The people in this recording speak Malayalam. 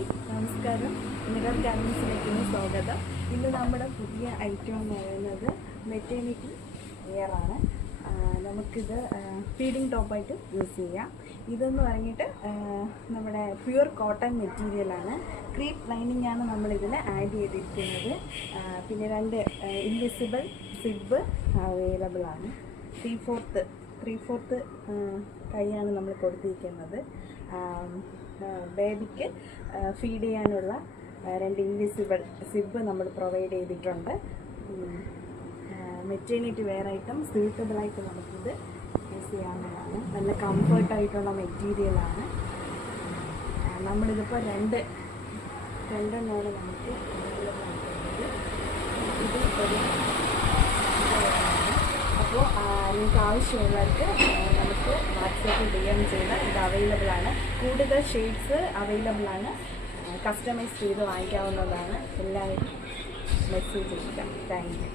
ഹായ്, നമസ്കാരം. മിറർ ഗാർമെൻസിലേക്ക് സ്വാഗതം. ഇന്ന് നമ്മുടെ പുതിയ ഐറ്റം എന്ന് പറയുന്നത് മെറ്റേണിറ്റി വെയറാണ്. നമുക്കിത് ഫീഡിങ് ടോപ്പായിട്ട് യൂസ് ചെയ്യാം. ഇതെന്ന് പറഞ്ഞിട്ട് നമ്മുടെ പ്യുവർ കോട്ടൺ മെറ്റീരിയലാണ്. ക്രീപ്പ് ലൈനിങ് ആണ് നമ്മളിതിൽ ആഡ് ചെയ്തിരിക്കുന്നത്. പിന്നെ 2 ഇൻവിസിബിൾ സിബ് അവൈലബിൾ ആണ്. 3/4 കൈയാണ് നമ്മൾ കൊടുത്തിരിക്കുന്നത്. ബേബിക്ക് ഫീഡ് ചെയ്യാനുള്ള 2 ഇൻവിസിബിൾ സിബ് നമ്മൾ പ്രൊവൈഡ് ചെയ്തിട്ടുണ്ട്. മെറ്റേണിറ്റി വെയർ ഐറ്റം സ്യൂട്ടബിളായിട്ട് നമുക്കിത് യൂസ് ചെയ്യാവുന്നതാണ്. നല്ല കംഫർട്ടായിട്ടുള്ള മെറ്റീരിയലാണ്. നമ്മളിതിപ്പോൾ രണ്ടെണ്ണമാണ് നമുക്ക് അവൈലബിൾ ആയിട്ടുള്ളത്. ഇത് അപ്പോൾ നിങ്ങൾക്ക് ആവശ്യമുള്ളവർക്ക് നമുക്ക് വാട്സാപ്പിൽ DM ചെയ്താൽ ഇത് അവൈലബിൾ ആണ്. കൂടുതൽ ഷെയ്ഡ്സ് അവൈലബിൾ ആണ്. കസ്റ്റമൈസ് ചെയ്ത് വാങ്ങിക്കാവുന്നതാണ്. എല്ലാവരും മെസ്സേജ് ചെയ്യുക. Thank you.